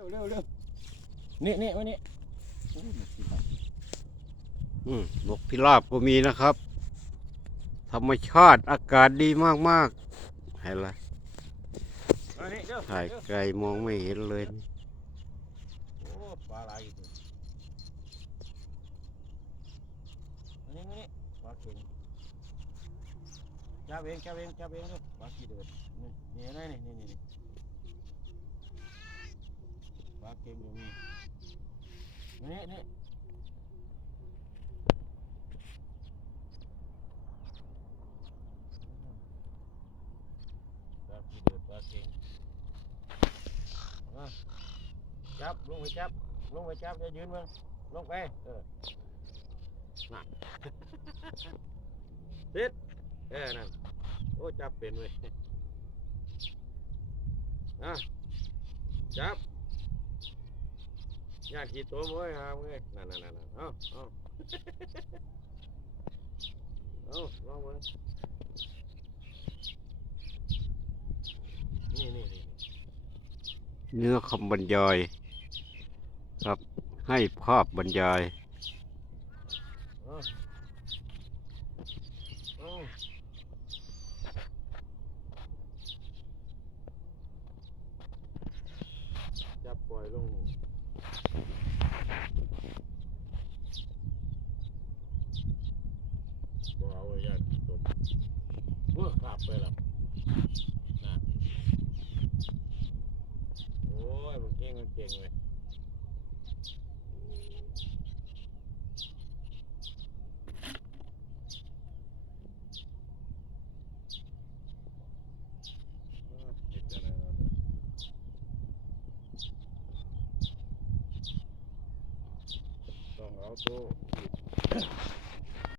ร็วเร็วเร็วนี่นี่มานี่โอ้ยมันสิครับอืมนกพิราบก็มีนะครับ ธรรมชาติอากาศดีมากๆให้ละมานี่เร็วถ่ายเร็วไกลมองไม่เห็นเลยโอ้ปลาไหลอีกแล้วมานี่มานี่ปลาเก่งจับเองจับเองจับเองเร็วปลาขี้เดือดนี่นี่นะนี่นี่นี่นี่ปลา เก่งอยู่นี่นี่นี่ปลาขี้เดือดปลาเก่งเอาจับลงไปจับลงไปจับจะยืนมึงลงไปเออนั่นติดเออนั่นโอ้จับเป็นเว้ยอะจับ ญาติขี่ตัวมั้ยฮะมึงเอ้ยนั่นนั่นนั่นนั่นเอาเอาเอาลองมึงนี่นี่นี่เนื้อคำบรรยายครับให้ภาพบรรยายเอาเอาจับปล่อยลง บ่เอาไว้ยากตมเมื่อขับไปแล้วนะโอ้ยมันเก่งมันเก่งเลยต้องเอาตัว